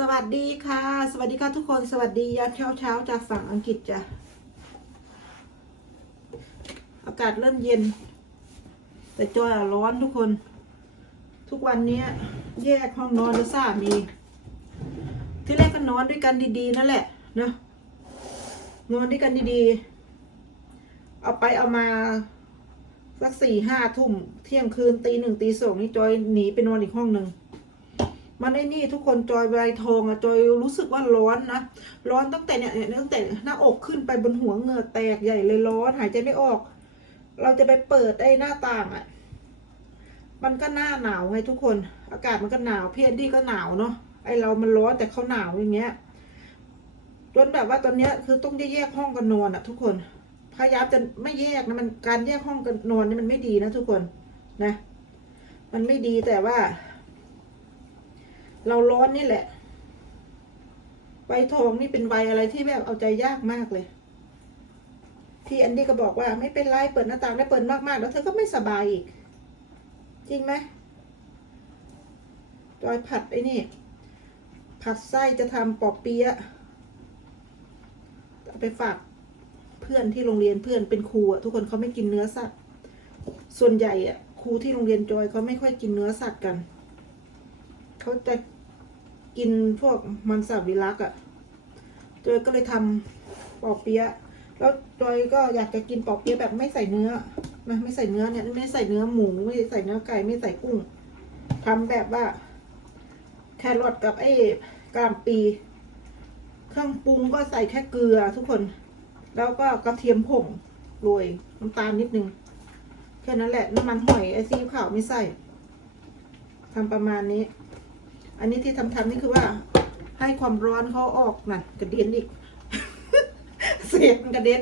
สวัสดีค่ะ สวัสดีค่ะทุกคน สวัสดียามเช้าเช้าจากฝั่งอังกฤษจ้ะ อากาศเริ่มเย็น แต่จอยอะร้อนทุกคน ทุกวันนี้แยกห้องนอนแล้วสามี ที่แรกก็นอนด้วยกันดีๆนั่นแหละเนาะนอนด้วยกันดีๆ เอาไปเอามาสักสี่ห้าทุ่มเที่ยงคืนตีหนึ่งตีสองนี่จอยหนีไปนอนอีกห้องหนึ่ง มันไอ้นี่ทุกคนจอยใบทองอะจอยรู้สึกว่าร้อนนะ ร้อนตั้งแต่เนี่ยเนี่ยตั้งแต่หน้าอกขึ้นไปบนหัวเหงื่อแตกใหญ่เลยร้อนหายใจไม่ออก เราจะไปเปิดไอ้หน้าต่างอะมันก็หน้าหนาวไงทุกคน อากาศมันก็หนาวพี่แอนดี้ก็หนาวเนาะไอเรามันร้อนแต่เขาหนาวอย่างเงี้ยจนแบบว่าตอนเนี้ยคือต้องแยกห้องกันนอนอะทุกคนพยายามจะไม่แยกนะมันการแยกห้องกันนอนนี่มันไม่ดีนะทุกคนนะ มันไม่ดีแต่ว่า เราร้อนนี่แหละ ใบทองนี่เป็นใบอะไรที่แบบเอาใจยากมากเลยพี่แอนดี้ก็บอกว่าไม่เป็นไรเปิดหน้าต่างได้เปิดมากๆ แล้วเธอก็ไม่สบายอีก จริงไหมจอยผัดไอ้นี่ ผัดไส้จะทำปอเปี๊ยะเอาไปฝากเพื่อนที่โรงเรียนเพื่อนเป็นครูอะทุกคนเขาไม่กินเนื้อสัตว์ ส่วนใหญ่อะครูที่โรงเรียนจอยเขาไม่ค่อยกินเนื้อสัตว์กัน เขาจะ กินพวกมันสวิรักอะ่ะจอยก็เลยทำปอเปี๊ยะ แล้วจอยก็อยากจะกินปอเปี๊ยะแบบไม่ใส่เนื้อนะไม่ใส่เนื้อเนี่ยไม่ใส่เนื้อหมูไม่ใส่เนื้อไก่ไม่ใส่กุ้งทำแบบว่า แครอทกับไอ้กะหล่ำปี เครื่องปรุงก็ใส่แค่เกลือทุกคน แล้วก็กระเทียมผงโรยน้ำตาลนิดนึงแค่นั้นแหละน้ำมันหอยไอซีขาวไม่ใส่ทำประมาณนี้ อันนี้ที่ทำทำนี่คือว่า ให้ความร้อนเขาออกน่ะกระเด็นอีก เสียงกระเด็น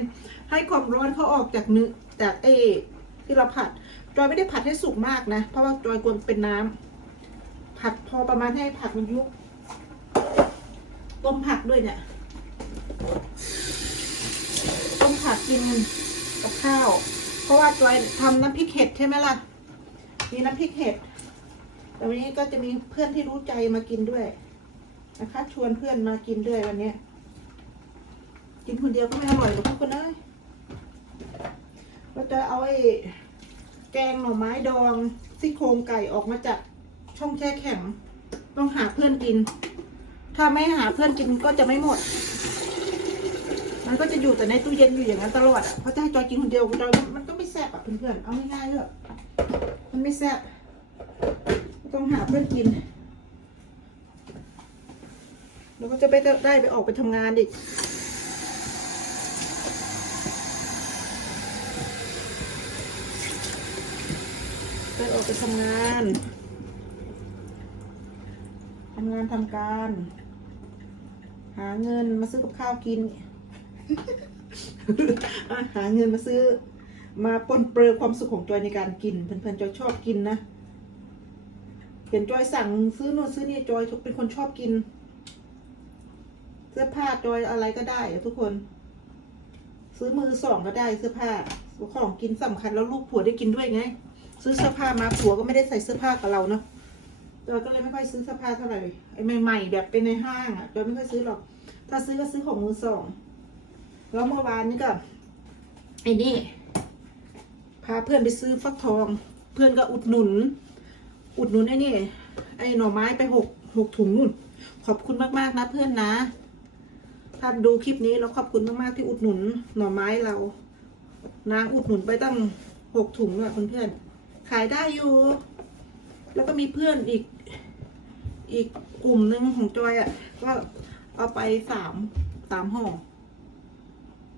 ให้ความร้อนเขาออกจากเนื้อจากเอที่เราผัด จอยไม่ได้ผัดให้สุกมากนะ เพราะว่าจอยกลัวเป็นน้ำผัดพอประมาณให้ผักมันยุบต้มผักด้วยเนี่ยต้มผักกินกับข้าว เพราะว่าจอยทำน้ำพริกเห็ดใช่ไหมล่ะมีน้ำพริกเห็ด แต่วันนี้ก็จะมีเพื่อนที่รู้ใจมากินด้วยนะคะ ชวนเพื่อนมากินด้วยวันนี้กินคนเดียวก็ไม่อร่อยหรอกทุกคนเอ้ยเราจะเอาไอ้แกงหน่อไม้ดองซี่โครงไก่ออกมาจากช่องแช่แข็ง ต้องหาเพื่อนกิน ถ้าไม่หาเพื่อนกินก็จะไม่หมด มันก็จะอยู่แต่ในตู้เย็นอยู่อย่างนั้นตลอดอะเพราะถ้าให้จอยกินคนเดียวจอยมันก็ไม่แซ่บอะเพื่อนๆเอาง่ายๆเถอะมันไม่แซ่บ ต้องหาเพื่อนกิน แล้วก็จะไปได้ไปออกไปทำงานอีกไปออกไปทำงานทำงานทำการ หาเงินมาซื้อกับข้าวกิน หาเงินมาซื้อมาปนเปื้อความสุขของจอยในการกิน เพื่อนๆจอยชอบกินนะ ห็นจอยสั่งซื้อนู่นซื้อนี่จอยทุกเป็นคนชอบกิน เสื้อผ้าจอยอะไรก็ได้ทุกคน ซื้อมือสองก็ได้เสื้อผ้าของกินสำคัญแล้วลูกผัวได้กินด้วยไง ซื้อเสื้อผ้ามาผัวก็ไม่ได้ใส่เสื้อผ้ากับเราเนาะจอยก็เลยไม่ค่อยซื้อเสื้อผ้าเท่าไหร่ไอ้ใหม่ๆแบบเป็นในห้างอะจอยไม่ค่อยซื้อหรอก ถ้าซื้อก็ซื้อของมือสอง แล้วเมื่อวานนี้ก็ไอ้นี่พาเพื่อนไปซื้อฟักทอง เพื่อนก็อุดหนุน อุดหนุนไอ้นี่ไอ้หน่อไม้ไปหกหกถุงนู่น ขอบคุณมากๆนะเพื่อนนะถ้าดูคลิปนี้เราขอบคุณมากๆที่อุดหนุนหน่อไม้เรา นางอุดหนุนไปตั้งหกถุงอะเพื่อนๆขายได้อยู่ แล้วก็มีเพื่อนอีก อีกกลุ่มหนึ่งของจอยอะก็เอาไปสามสามห่อ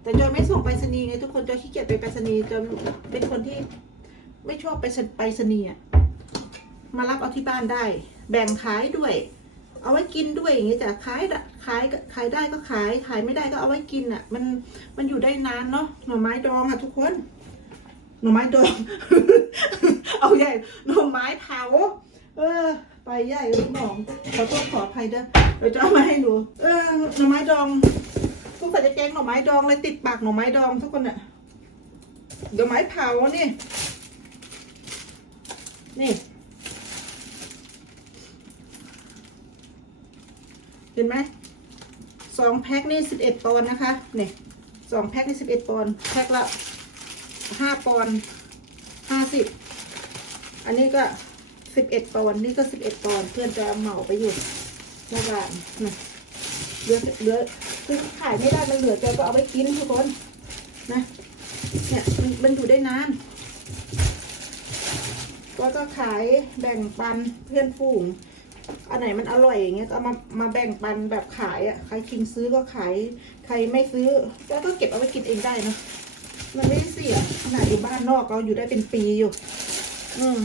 แต่จอยไม่ส่งไปรษณีย์ไงทุกคนจอยขี้เกียจไปไปรษณีย์จอยเป็นคนที่ไม่ชอบไปไปรษณีย์อะ มารับเอาที่บ้านได้ แบ่งขายด้วย เอาไว้กินด้วยอย่างเงี้ยจ้ะขายขายขายได้ก็ขาย ขายไม่ได้ก็เอาไว้กินอะ มันมันอยู่ได้นานเนาะหน่อไม้ดองอะทุกคน หน่อไม้ดองเอาใหญ่หน่อไม้เผาเออ ไปใหญ่เลยหมองขอโทษขออภัยเด้อเดี๋ยวจะเอามาให้ดู เออหน่อไม้ดองทุกคนจะแกงหน่อไม้ดองเลยติดปากหน่อไม้ดองทุกคนอะหน่อไม้เผานี่นี่ เห็นไหมสองแพ็คนี่สิบเอ็ดปอนด์นะคะเนี่ยสองแพ็คนี่สิบเอ็ดปอนด์แพ็คละห้าปอนด์ห้าสิบอันนี้ก็สิบเอ็ดปอนด์นี่ก็สิบเอ็ดปอนด์เพื่อนจะเหมาไปอยู่หน้าบ้านนะเหลือเหลือคือขายไม่ได้มันเหลือจะก็เอาไปกินทุกคนนะเนี่ยมันมันอยู่ได้นานก็ก็ขายแบ่งปันเพื่อนฝูง อันไหนมันอร่อยอย่างเงี้ยก็เอามามาแบ่งปันแบบขายอะใครกินซื้อก็ขายใครไม่ซื้อก็ก็เก็บเอาไว้กินเองได้นะมันไม่เสียขนาดอยู่บ้านนอกเราอยู่ได้เป็นปีอยู่ อืม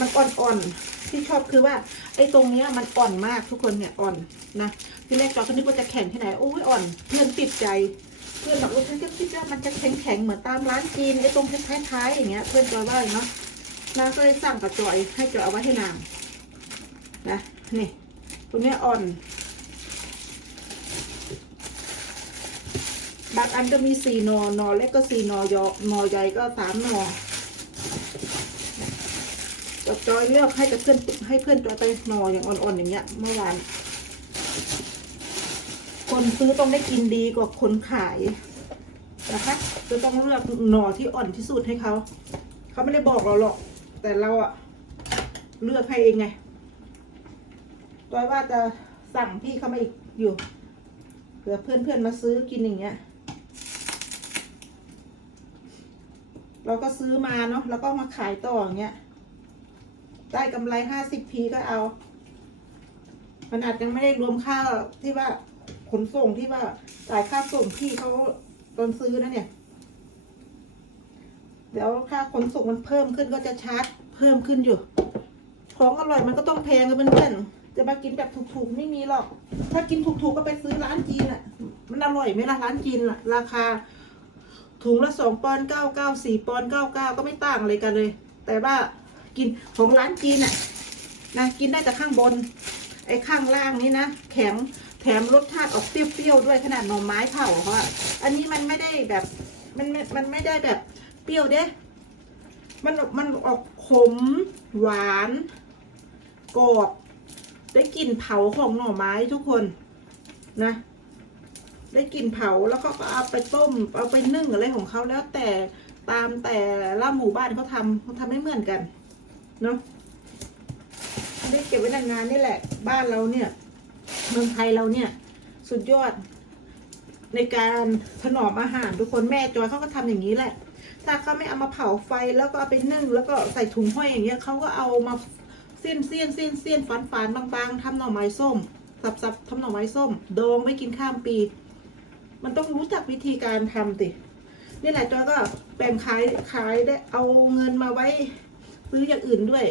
มันอ่อนๆที่ชอบคือว่า ไอ้ตรงเนี้ยมันอ่อนมากทุกคนเนี่ยอ่อนนะที่แรกจอก็นึกว่าจะแข็งที่ไหนโอ้ยอ่อน เพื่อนติดใจ เพื่อนบอกว่าฉันก็คิดว่ามันจะแข็งๆเหมือนตามร้านจีนไอ้ตรงท้ายๆอย่างเงี้ย เพื่อนจอยว่าเนาะนางก็เลยสั่งกับจอยให้จอยเอาไว้ให้นาง นะนี่ตรงนี้อ่อนบางอันก็มีสี่นอนอเล็กก็สี่นอยอนอใหญ่ก็สามนอจจอยเลือกให้กับเพื่อนให้เพื่อนจอยไปนออย่างอ่อนๆอย่างเงี้ย เมื่อวานคนซื้อต้องได้กินดีกว่าคนขายนะคะจะต้องเลือกหน่อที่อ่อนที่สุดให้เขา เขาไม่ได้บอกเราหรอก แต่เราอะเลือกให้เองไง จอยว่าจะสั่งพี่เขามาอีกอยู่เผื่อเพื่อนเพื่อนๆมาซื้อกินอย่างเงี้ย เราก็ซื้อมาเนาะแล้วก็มาขายต่ออย่างเงี้ย ได้กำไรห้าสิบพีก็เอา มันอาจจะไม่ได้รวมค่าที่ว่าขนส่งที่ว่าจ่ายค่าส่งพี่เขาตอนซื้อนะเนี่ย เดี๋ยวค่าขนส่งมันเพิ่มขึ้นก็จะชาร์จเพิ่มขึ้นอยู่ ของอร่อยมันก็ต้องแพงกันเพื่อนๆ จะมากินแบบถูกๆไม่มีหรอก ถ้ากินถูกๆก็ไปซื้อร้านจีนอะ มันอร่อยไหมล่ะร้านจีนล่ะ ราคา ถุงละสองปอนด์เก้าเก้าสี่ปอนด์เก้าเก้าก็ไม่ต่างอะไรกันเลย แต่ว่ากินของร้านจีนอะนะกินได้แต่ข้างบน ไอ้ข้างล่างนี้นะแข็งแถมรสชาติออกเปรี้ยวๆด้วยขนาดหน่อไม้เผาเขาอะอันนี้มันไม่ได้แบบมันมันไม่ได้แบบเปรี้ยวเด้ มันมันออกขมหวานกรอบ ได้กลิ่นเผาของหน่อไม้ทุกคนนะ ได้กลิ่นเผาแล้วก็เอาไปต้ม เอาไปนึ่งอะไรของเขาแล้วแต่ตามแต่ละหมู่บ้านเขาทำเขาทำไม่เหมือนกันเนาะได้เก็บไว้นานๆนี่แหละ บ้านเราเนี่ยเมืองไทยเราเนี่ย สุดยอด ในการถนอมอาหารทุกคนแม่จอยเขาก็ทำอย่างนี้แหละ ถ้าเขาไม่เอามาเผาไฟแล้วก็เอาไปนึ่ง แล้วก็ใส่ถุงห้อยอย่างเงี้ยเขาก็เอามา เสี้ยนเสี้ยนเสี้ยนเสี้ยนฝานฝานบางๆทำหน่อไม้ส้ม สับสับทำหน่อไม้ส้ม ดองไม่กินข้ามปี มันต้องรู้จักวิธีการทำตินี่แหละจอยก็แบ่งขายขายได้เอาเงินมาไว้ซื้ออย่างอื่นด้วย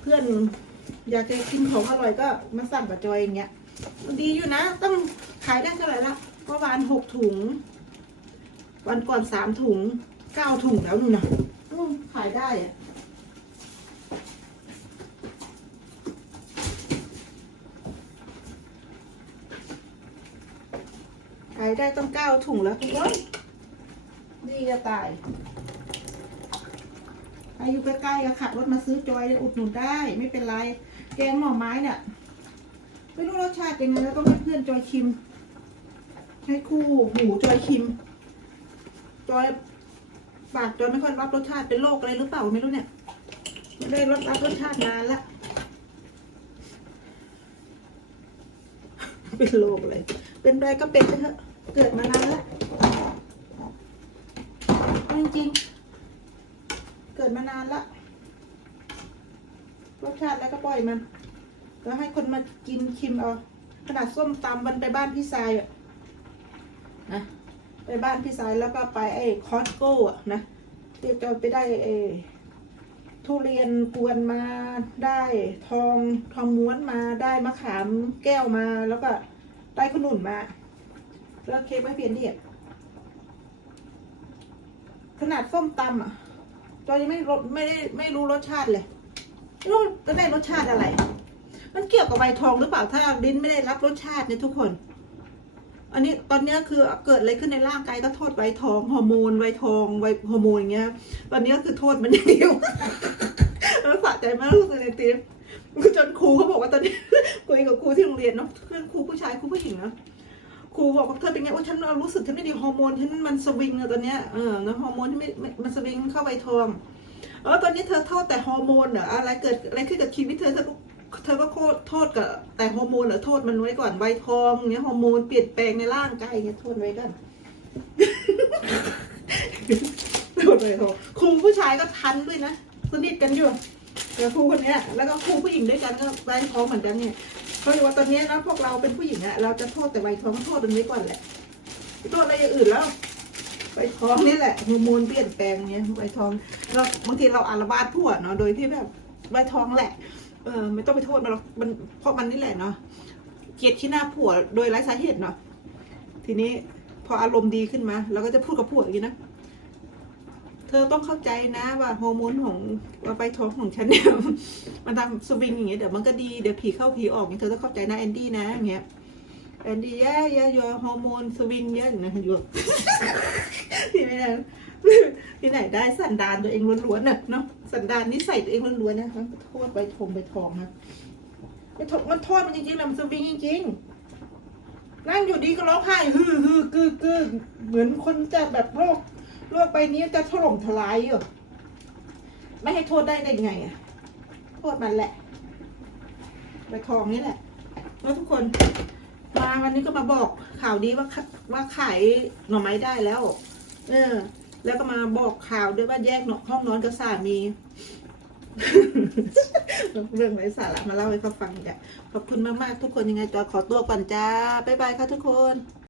เพื่อนอยากจะกินของอร่อยก็มาสั่งกับจอยอย่างเงี้ยดีอยู่นะ ต้องขายได้เท่าไหร่ละเมื่อวานหกถุง วันก่อนสามถุงเก้าถุงแล้วนู่นนะขายได้อะายได้ต้องเก้าถุงแล้วทุกคนดีจะตายใครอยู่ใกล้ๆก็ขับรถมาซื้อจอยอุดหนุนได้ ไม่เป็นไรแกงหน่อไม้เนี่ยไม่รู้รสชาติยังไงแล้วต้องให้เพื่อนจอยชิม ให้คู่หูจอยชิม จอยปากจอยไม่ค่อยรับรสชาติเป็นโรคอะไรหรือเปล่าไม่รู้เนี่ยไม่ได้รสรับรสชาตินานละเป็นโรคอะไรเป็นไรก็เป็นไปเถอะ เกิดมานานและเอาจริงๆเกิดมานานละรสชาติแล้วก็ปล่อยมัน แล้วให้คนมากินชิมเอา ขนาดส้มตำมันไปบ้านพี่ทรายอะนะไปบ้านพี่สายแล้วก็ไปไอ้คอสโก้อะนะที่จะไปได้ไอ้ทุเรียนกวนมาได้ทองทองม้วนมาได้มะขามแก้วมาแล้วก็ได้ขนุนมา แล้วเค้กไม่เพียนเดียขนาดส้มตำอะจอยยังไม่รสไม่ได้ไม่รู้รสชาติเลยไม่รู้จะได้รสชาติอะไร มันเกี่ยวกับใบทองหรือเปล่าถ้าลิ้นไม่ได้รับรสชาติเนี่ยทุกคน อันนี้ตอนนี้คือเกิดอะไรขึ้นในร่างกายก็โทษไวทองฮอร์โมนไวทองไวฮอร์โมนอย่างเงี้ย ตอนนี้ก็คือโทษมันอย่างเดียวแล้วสะใจมากรู้สึกในตีมจนครูเขาบอกว่าตอนนี้คุยกับครูที่โรงเรียนเนาะเพื่อนครูผู้ชายครูผู้หญิงเนาะ ครูบอกว่าเธอเป็นไงโอ้ฉันรู้สึกฉันไม่ดีฮอร์โมนฉันมันสวิงอะตอนเนี้ยเออแล้วฮอร์โมนที่ไม่มันสวิงเข้าไปทองเออตอนนี้เธอโทษแต่ฮอร์โมนเหรออะไรเกิดอะไรขึ้นกับชีวิตเธอเธอก็เธอก็โทษกับแต่ฮอร์โมนเหรอโทษมันไว้ก่อนใบทองเงี้ยฮอร์โมนเปลี่ยนแปลงในร่างกายเงี้ยโทษไว้ก่อนโทษไว้ทอครูผู้ชายก็ทันด้วยนะสนิทกันอยู่กับครูคนเนี้ยแล้วก็ครูผู้หญิงด้วยกันก็ใบทองเหมือนกันเนี่ย เพราะว่าตอนนี้นะพวกเราเป็นผู้หญิงอะเราจะโทษแต่ใบท้องโทษตรงนี้ก่อนแหละโทษอะไรอย่างอื่นแล้วใบท้องนี่แหละฮอร์โมนเปลี่ยนแปลงเนี้ยใบท้องเราบางทีเราอารวาสทั่วเนาะโดยที่แบบใบท้องแหละเออไม่ต้องไปโทษมันหรอกมันเพราะมันนี่แหละเนาะเกลียดที่หน้าผัวโดยไร้สาเหตุเนาะทีนี้พออารมณ์ดีขึ้นมาเราก็จะพูดกับผัวอย่างนี้นะ ธอต้องเข้าใจนะว่าฮอร์โมนของว่าใบท้องของฉันเนี่ยมันทำสวิงอย่างเงี้ยเดี๋ยวมันก็ดีเดี๋ยวผีเข้าผีออกเนี่ยเธอต้องเข้าใจนะแอนดี้นะอย่างเงี้ยแอนดี้แย่แย่ยอฮอร์โมนสวิงเยอะอย่นะอยู่ที่ไม่ได้ที่ไหนได้สันดานตัวเองล้วนๆน่ะเนาะสันดานนิสัยตัวเองล้วนๆนะมันโทษใบทงใบทองนะใบทองมันโทษมันจริงๆนะมันสวิงจริงๆนั่งอยู่ดีก็ร้องไห้ฮือฮือกึกกึกเหมือนคนจะแบบโรค โรคใบนี้จะถล่มทลายอยู่ ไม่ให้โทษได้ได้ไงอะโทษมันแหละใบทองนี่แหละแล้วทุกคน มาวันนี้ก็มาบอกข่าวดีว่าว่าขายหน่อไม้ได้แล้ว เออ แล้วก็มาบอกข่าวด้วยว่าแยกหนห้องนอนกับสามีเรื่องไร้สาระมาเล่าให้เขาฟังจ้ะขอบคุณมาก ๆ ทุกคนยังไงจอยขอตัวก่อนจ้า บ๊ายบายค่ะทุกคน